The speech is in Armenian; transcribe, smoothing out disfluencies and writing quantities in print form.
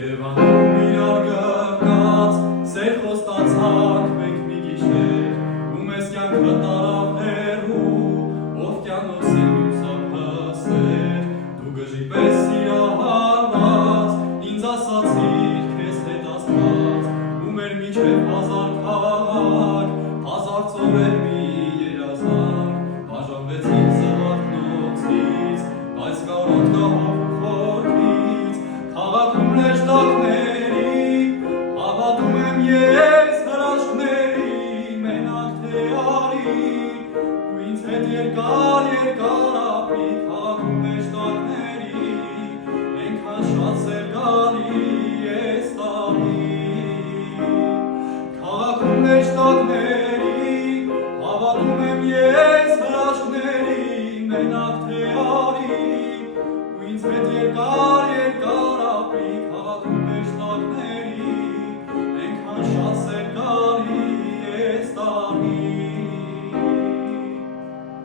Երևանում իրար գկած, սեր խոստացակ մենք մի գիշեր, ու մեզ կյանքը տարավ հեռու, ով կյանոցի մյուսավ հասեր, դու գժի պես սիրահարված, ինձ ասացիր քեզ հետ աստված, ու մեր միջև հազար քաղաք, հազար ծովեր մի երազանք, բաժանվեցինք զվարթնոցից, բայց կարոտ գահով ու խորքից, քաղաքում լեժդակների, հավատում եմ ես հրաշքների, մենակ թե արի, ու ինձ հետ երկար ապի, քաղաքում լեժդակների, ենքան շատ սեր գալի ես տարի, քաղաքում լեժդակների, հավատում եմ ես հրաշքների, մենակ թե արի, ու ինձ հետ երկար ապի, քաղաքում լեժդակների,